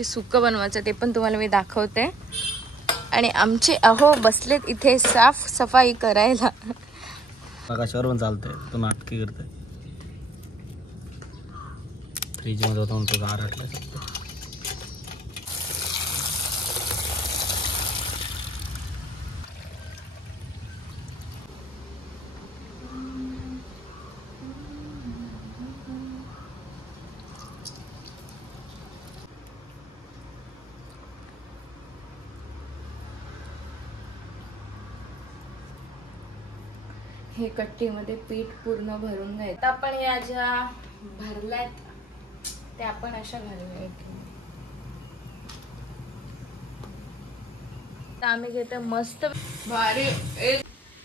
मस्तपैकी सुक्कं बनवायचं ते पण तुम्हाला मी दाखवते. आणि आमचे अहो बसलेत इथे साफ सफाई करायला. आकाशावर पण चालतंय, तो नाटकी करतोय. फ्रीज मध्ये होता म्हणतो गार हटला शकतो. हे कट्टीमध्ये पीठ पूर्ण भरून घ्यायचं. आपण या ज्या भरल्यात त्या आपण अशा घालूया. आम्ही घेतो मस्त भारी.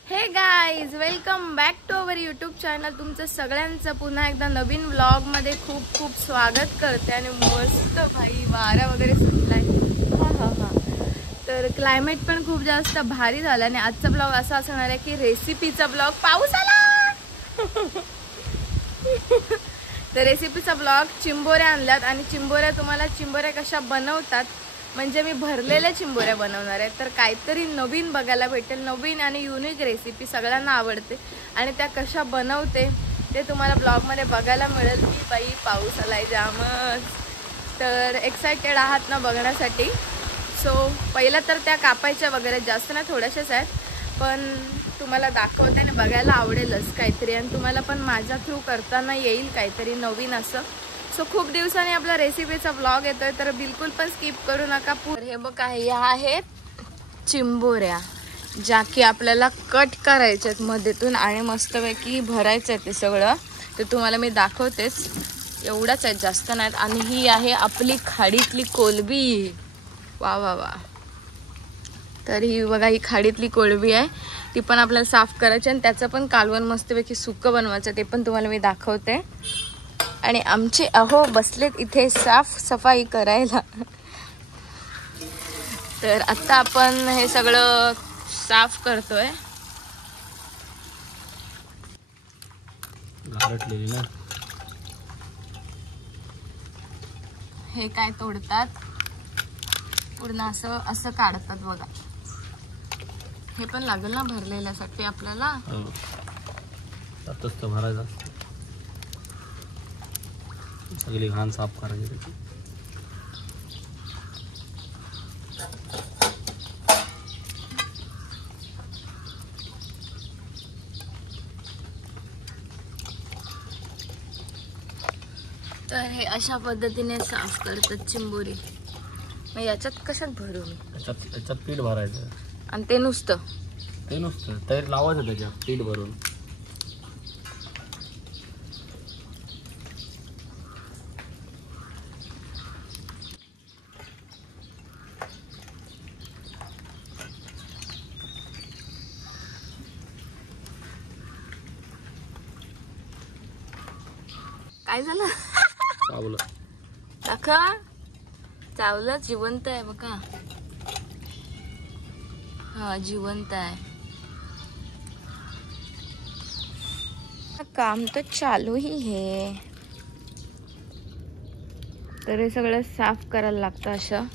Hey guys, welcome back to our YouTube channel. तुमचं सगळ्यांचं पुन्हा एकदा नवीन व्लॉग मध्ये खूप खूप स्वागत करते. आणि मस्त भाई वारा वगैरे सुटलाय. हा तर क्लायमेट पण खूप जास्त भारी झालं. आणि आजचा ब्लॉग असा असणार आहे की रेसिपीचा ब्लॉग. पाऊस आला तर रेसिपीचा ब्लॉग. चिंबोऱ्या आणल्यात आणि तुम्हाला चिंबोऱ्या कशा बनवतात म्हणजे मी भरलेल्या चिंबोऱ्या बनवणार आहे. तर काहीतरी नवीन बघायला भेटेल, नवीन आणि युनिक रेसिपी सगळ्यांना आवडते. आणि त्या कशा बनवते ते तुम्हाला ब्लॉगमध्ये बघायला मिळेल. की बाई पाऊस आलाय जामच. तर एक्सायटेड आहात ना बघण्यासाठी. सो पहिलं तर त्या कापायच्या वगैरे जास्त ना थोड्याशाच आहेत, पण तुम्हाला दाखवते आणि बघायला आवडेलच काहीतरी. आणि तुम्हाला पण माझ्या थ्रू करताना येईल काहीतरी नवीन असं. सो खूप दिवसांनी आपला रेसिपीचा ब्लॉग येतोय तर बिलकुल पण स्किप करू नका. हे बघा, ह्या आहेत चिंबोऱ्या ज्या की आपल्याला कट करायच्यात मध्येतून आणि मस्तपैकी भरायचं आहे ते सगळं. ते तुम्हाला मी दाखवतेच. एवढ्याच आहेत, जास्त नाहीत. आणि ही आहे आपली खाडीतली कोलबी. वा वा वा. तर ही बघा, ही खाडीतली कोळंबी आहे. ती पण आपल्याला साफ करायची आणि त्याचं पण कालवण मस्तपैकी सुक्कं बनवायचं ते पण तुम्हाला मी दाखवते. आणि आमचे अहो बसलेत इथे साफ सफाई करायला. तर आता आपण हे सगळं साफ करतोय. गारटलेली ना. हे काय तोडतात पूर्ण असं असं काढतात बघा. हे पण लागेल ना भरलेल्यासाठी आपल्याला. आताच तर भरायचं असतं. सगळी घाण साफ करायची त्याची. तर हे अशा पद्धतीने साफ करतात चिंबोरी. मग याच्यात कशात भरू मी? याच्यात पीठ भरायचं. आणि ते नुसतं तयारी लावायचं त्याच्यात पीठ भरून. काय झालं? चावलं. काका चावलं. जिवंत आहे बघा. हा जिवंत आहे. काम तर चालू ही है. तर हे सगळं साफ करायला लागतं. असं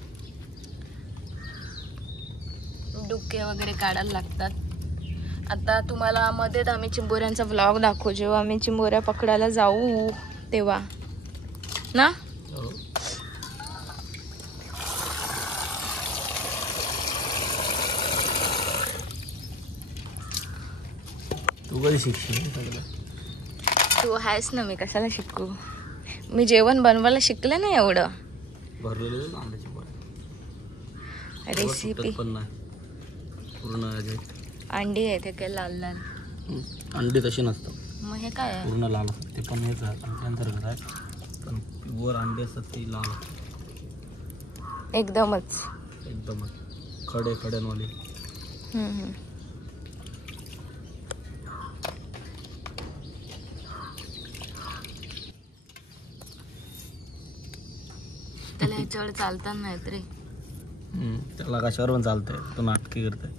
डुके वगैरे काढायला लागतात. आता तुम्हाला मध्येच आम्ही चिंबोऱ्यांचा व्लॉग दाखवू जेव्हा आम्ही चिंबोऱ्या पकडायला जाऊ तेव्हा ना. तू कधी शिकशील? तू आहेस ना, मी कशाला शिकू. मी जेवण बनवायला शिकले ना एवढं. रेसिपी पूर्ण अंडी आहे ते काय लाल लाल. अंडी तशी नसतं. मग हे काय आहे? पूर्ण लाल असतं ते पण. हेच अंड्यांसारखं आहे पण वर अंडी असतात ती लाल. एकदमच खड्यांवाली. त्याला ह्याच्यावर चालता नाहीत रे. त्याला कशावर पण चालतंय, तो नाटकी करतोय.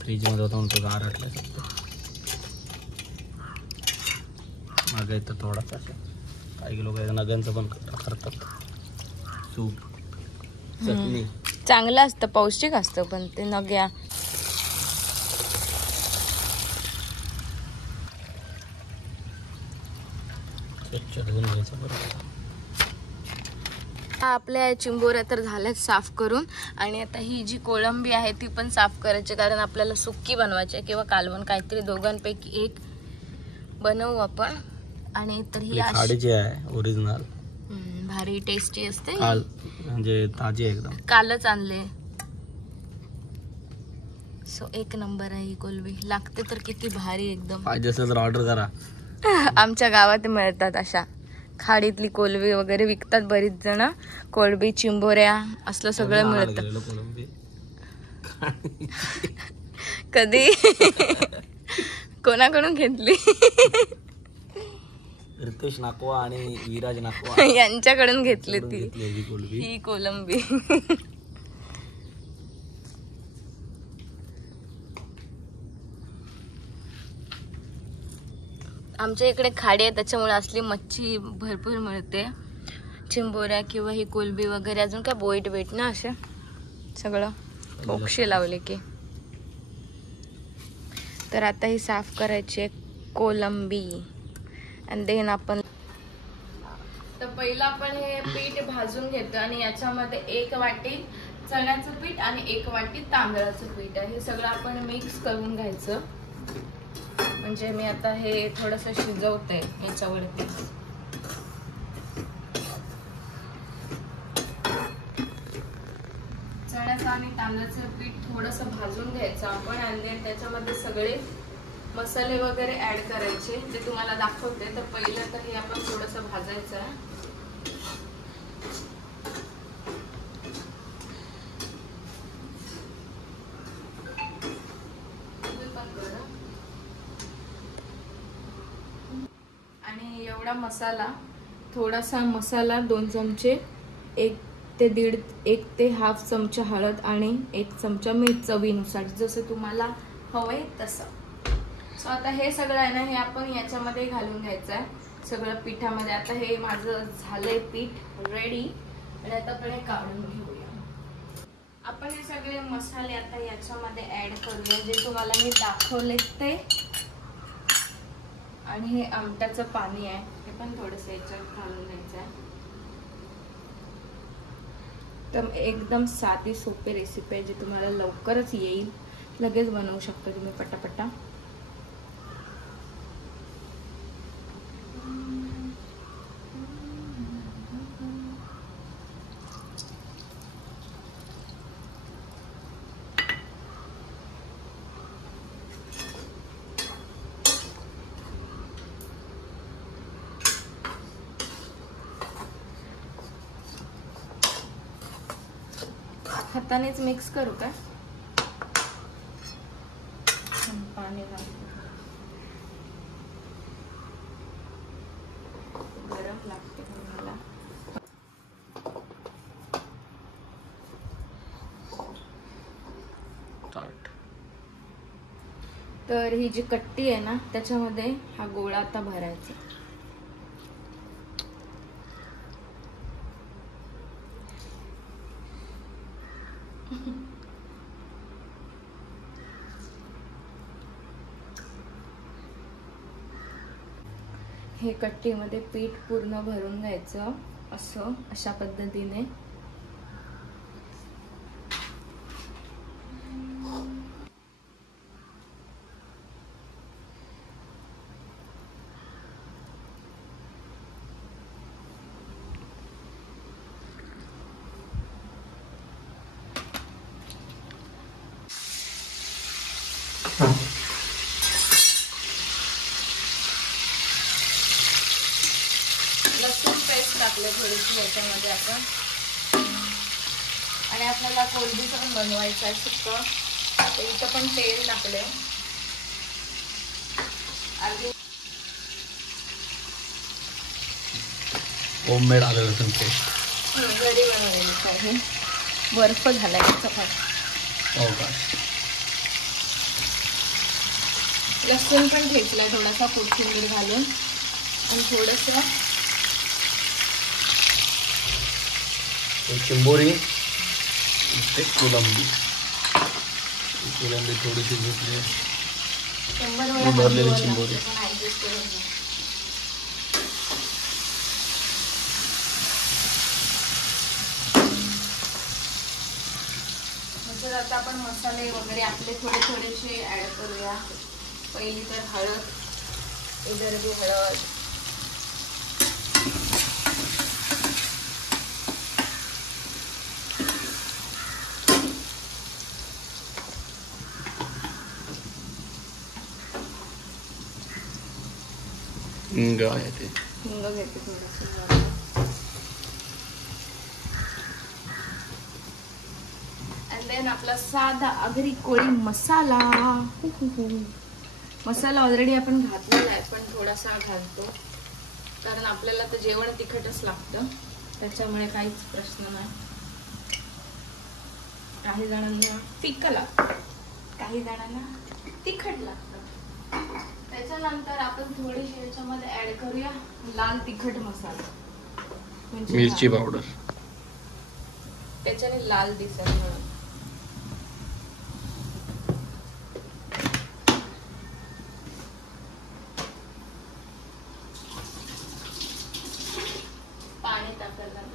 फ्रीज मध्ये होता म्हणतो गार हटला शकतो. मागे येतं थोडासा. काही लोक नगांचं पण करतात सूप चटणी. चांगलं असतं, पौष्टिक असतं, पण ते नग्या स्वच्छ धुवून घ्यायचं बरोबर. आपल्या चिंबोऱ्या तर झाल्यात साफ करून, आणि आता ही जी कोळंबी आहे ती पण साफ करायची, कारण आपल्याला सुक्की बनवायची आहे किंवा कालवण, काहीतरी दोघांपैकी एक बनवू आपण. आणि तर ही खाडीची आहे ओरिजिनल, भारी टेस्टी असते, काल म्हणजे ताजी एकदम, कालच आणले. सो एक नंबर आहे ही कोलंबी, लागते तर किती भारी एकदम. पाहिजे असेल तर ऑर्डर करा. आमच्या गावात मिळतात अशा खाडीतली कोलंबी वगैरे विकतात बरीच जण. कोलंबी, चिंबोऱ्या असलं सगळं मिळतं. कोलंबी कधी कोणाकडून घेतली? रितेश नाकवा आणि विराज नाकवा यांच्याकडून घेतली ती कोलंबी. ही कोलंबी. आमच्या इकडे खाडी आहे त्याच्यामुळे असली मच्छी भरपूर मिळते, चिंबोऱ्या किंवा ही कोलंबी वगैरे. अजून काय बोईट बेट ना, असे सगळं बोक्षे लावले की. तर आता ही साफ करायची आहे कोलंबी, आणि देन आपण तर पहिलं आपण हे पीठ भाजून घेतो, आणि याच्यामध्ये 1 वाटी चण्याचं पीठ आणि 1 वाटी तांदळाचं पीठ आहे. हे सगळं आपण मिक्स करून घ्यायचं. म्हणजे मी आता हे थोडंसं शिजवते याच्यावरती. चण्याचं आणि तांदळाचं पीठ थोडंसं भाजून घ्यायचं आपण, आणि त्याच्यामध्ये सगळे मसाले वगैरे ऍड करायचे, जे तुम्हाला दाखवते. तर पहिलं तर हे आपण थोडंसं भाजायचं आहे. आणि एवढा मसाला, थोडासा मसाला 2 चमचे, 1 ते 1.5 चमचा हळद आणि 1 चमचा मीठ चवीनुसार, जसं तुम्हाला हवंय तसं. सो आता हे सगळं आहे ना, हे आपण याच्यामध्ये घालून घ्यायचं आहे सगळं पिठामध्ये. आता हे माझं झालंय पीठ रेडी, आणि आता आपण हे काढून घेऊया. आपण हे सगळे मसाले आता याच्यामध्ये ऍड करूया, जे तुम्हाला मी दाखवले ते. आणि हे आमट्याचं पाणी आहे, हे पण थोडंसं याच्यात घालून घ्यायचं आहे. तर एकदम साधी सोपी रेसिपी आहे, जी तुम्हाला लवकरच येईल, लगेच बनवू शकता तुम्ही पटापटा. हातानेच मिक्स करू का? पाणी गरम लागते मला. तर ही जी कट्टी आहे ना, त्याच्यामध्ये हा गोळा आता भरायचा. हे कट्टीमध्ये पीठ पूर्ण भरून घ्यायचं, असं अशा पद्धतीने. लसूण पेस्ट टाकले थोडीशी याच्यामध्ये आपण, आणि आपल्याला कोलंबीचं पण बनवायचं आहे सुक्कं. तर इथं पण तेल टाकले. होममेड आलं लसूण पेस्ट घरी बनवलेलं आहे. बर्फ झालाय चपात. हो का? लसूण पण ठेचलाय थोडासा कोथिंबीर घालून, आणि थोडंसं चिंबोरी, ते कोलंबी. कोलंबी थोडीशी घेतली, भरलेली चिंबोरी. आता आपण मसाले वगैरे आपले थोडेसे ऍड करूया. पहिली तर हळद, इधर भी हळद, हिंग आहे ते, हिंग घेते थोडंसं. अँड देन आपला साधा आगरी कोळी मसाला. मसाला ऑलरेडी आपण घातलेला आहे, पण थोडासा घालतो कारण आपल्याला तर जेवण तिखटच लागतं, त्याच्यामुळे काहीच प्रश्न नाही. काही जणांना फिक्कं लागतं, काही जणांना तिखट लागतं. त्याच्यानंतर आपण थोडीशी याच्यामध्ये ऍड करूया लाल तिखट मसाला, म्हणजे मिरची पावडर. त्याच्याने लाल दिसेल म्हणून. पाणी टाकायला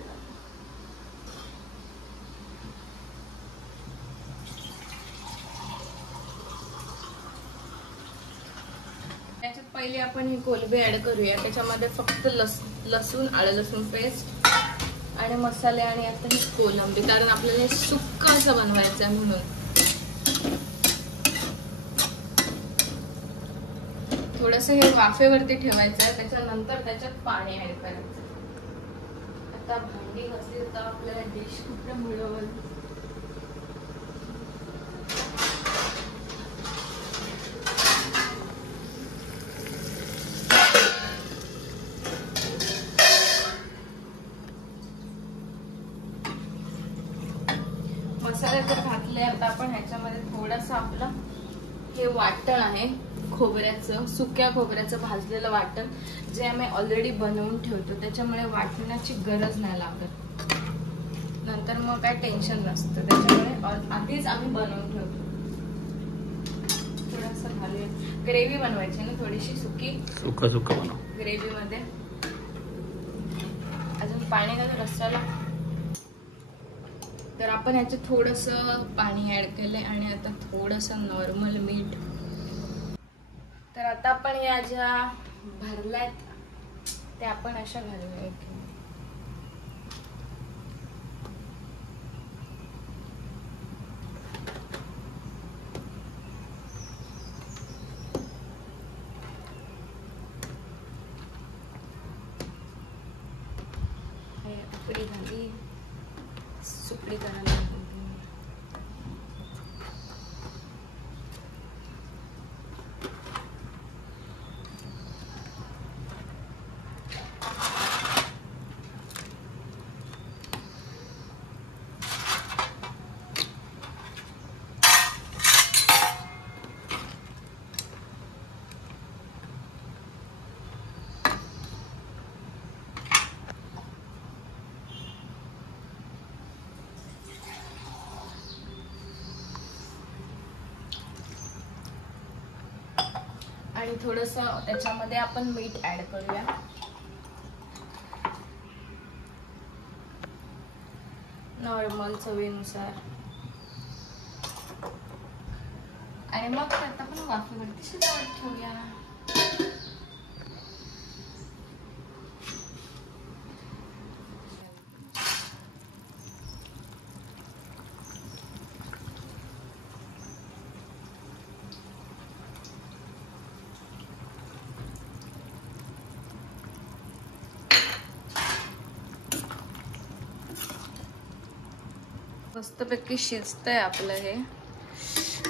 त्याच्यात पहिले आपण ही कोलंबी ऍड करूया. त्याच्यामध्ये फक्त लसूण, आलं लसूण पेस्ट आणि मसाले आणि आता ही कोलंबी, कारण आपल्याला हे सुक्क असं बनवायचं आहे म्हणून. थोडस हे वाफेवरती ठेवायचं आहे, त्याच्यानंतर त्याच्यात पाणी ऍड करायचं. आता भांडी घासली तर आपल्याला डिश कुठे मिळेल. मसाले तर घातले. आता आपण ह्याच्यामध्ये थोडंसं आपलं हे वाटण आहे खोबऱ्याचं, सुक्या खोबऱ्याचं भाजलेलं वाटण, जे आम्ही ऑलरेडी बनवून ठेवतो, त्याच्यामुळे वाटणाची गरज नाही लागत. नंतर मग काय टेन्शन नसतं, त्याच्यामुळे आधीच आम्ही बनवून ठेवतो. थोडंसं घालूया. ग्रेव्ही बनवायची ना थोडीशी सुकी, सुका बनव. ग्रेव्ही मध्ये अजून पाणी घालून रस्स्याला. तर आपण ह्याच्यात थोडंसं पाणी ऍड केलंय आणि आता थोडंसं नॉर्मल मीठ. तर आता आपण या ज्या भरल्यात त्या आपण अशा घालूया. उकळी झाली, सुकडी करायला. आणि थोडंसं त्याच्यामध्ये आपण मीठ ऍड करूया. नॉर्मल चवीनुसार. आणि मग त्यात आपण वाफेवरती शिजवत ठेवूया. मस्तपैकी शिजतंय आपलं हे.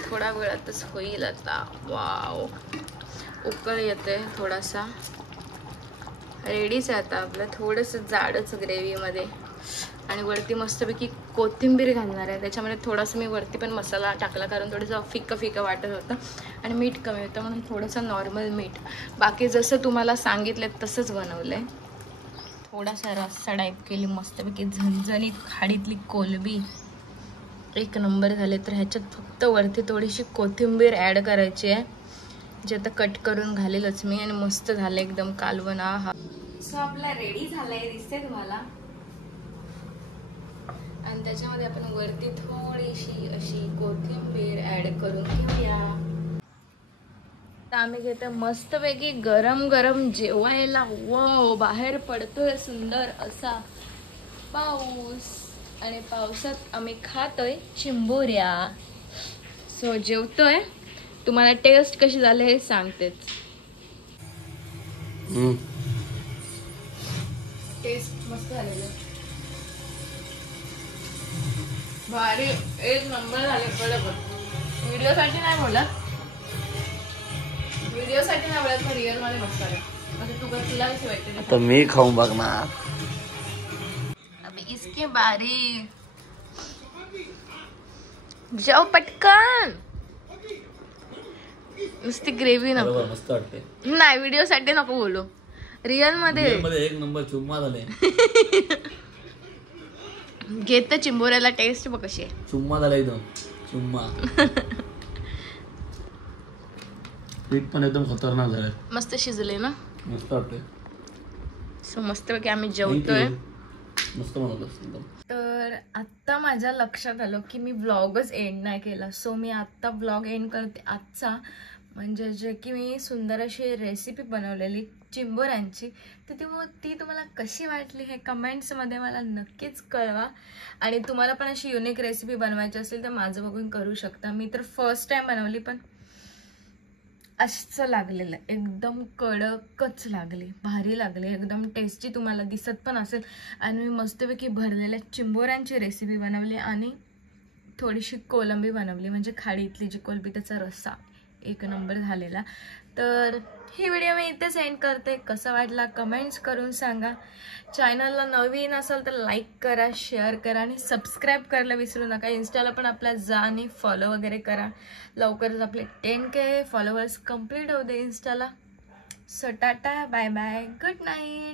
थोडा वेळातच होईल आता. वाव, उकळ येते थोडासा. रेडीच आहे आता आपलं. थोडंसं जाडच ग्रेव्हीमध्ये आणि वरती मस्तपैकी कोथिंबीर घालणार आहे. त्याच्यामध्ये थोडासा मी वरती पण मसाला टाकला, कारण थोडंसं फिक्कं फिक्कं वाटत होतं आणि मीठ कमी होतं म्हणून थोडंसं नॉर्मल मीठ. बाकी जसं तुम्हाला सांगितलं तसंच बनवलं आहे. थोडासा रस्सा टाईप केली मस्तपैकी झणझणीत खाडीतली कोलबी एक नंबर झाले. तर ह्याच्यात फक्त वरती थोडीशी कोथिंबीर ॲड करायची आहे जे आता कट करून घालेलच मी. आणि मस्त झालं एकदम कालवण. हा सो आपला रेडी झालाय दिसते तुम्हाला. आणि त्याच्यामध्ये आपण वरती थोडीशी अशी कोथिंबीर ॲड करून घेऊया. आम्ही घेतो मस्तपैकी गरम गरम जेवायला. वाव, बाहेर पडतोय सुंदर असा पाऊस आणि पावसात आम्ही खातोय चिंबोऱ्या. सो जेवतोय. तुम्हाला टेस्ट कशी झाली हे सांगतेच. टेस्ट मस्त झालेलं, भारी एक नंबर झाले. कडक. व्हिडिओसाठी नाही बोलत, व्हिडिओसाठी नाही बोलत, पण रिअल मध्ये मस्त झाले. म्हणजे तुला कशी वाटते आता मी खाऊन बघणार. अबे इसके बारी जाओ पटकन. नुसती ग्रेव्ही नको. बरोबर मस्त वाटते. नाही व्हिडिओ साठी नको बोलू, रिअल मध्ये एक नंबर चुम्मा झाले. घेत चिंबोऱ्याला टेस्ट बघ कशी आहे. चुम्मा झाला एकदम चुम्मा. पीठ पण एकदम खतरनाक झालं. मस्त शिजले ना. मस्त वाटते. सो मस्त पैकी आम्ही जेवतोय. मस्त बनवलंस एकदम. तर आत्ता माझ्या लक्षात आलं की मी व्लॉगच एंड नाही केला. सो मी आत्ता व्लॉग एंड करते आजचा. म्हणजे जे की मी सुंदर अशी रेसिपी बनवलेली चिंबोऱ्यांची, तर ती तुम्हाला कशी वाटली हे कमेंट्समध्ये मला नक्कीच कळवा. आणि तुम्हाला पण अशी युनिक रेसिपी बनवायची असेल तर माझं बघून करू शकता. मी तर फर्स्ट टाइम बनवली पण असं लागलेलं, एकदम कडकच लागली, भारी लागली, एकदम टेस्टी तुम्हाला दिसत पण असेल. आणि मी मस्तपैकी भरलेल्या चिंबोऱ्यांची रेसिपी बनवली आणि थोडीशी कोलंबी बनवली, म्हणजे खाडीतली जी कोलंबी त्याचा रस्सा एक नंबर झालेला. तर ही व्हिडिओ मी इथेच एंड करते. कसा वाटला कमेंट्स करून सांगा. चॅनलला नवीन असेल तर लाईक करा, शेअर करा आणि सबस्क्राईब करायला विसरू नका. इन्स्टाला पण आपल्या जा आणि फॉलो वगैरे करा. लवकरच आपले 10K फॉलोअर्स कंप्लीट होऊ दे इन्स्टाला. So tata, bye bye, good night.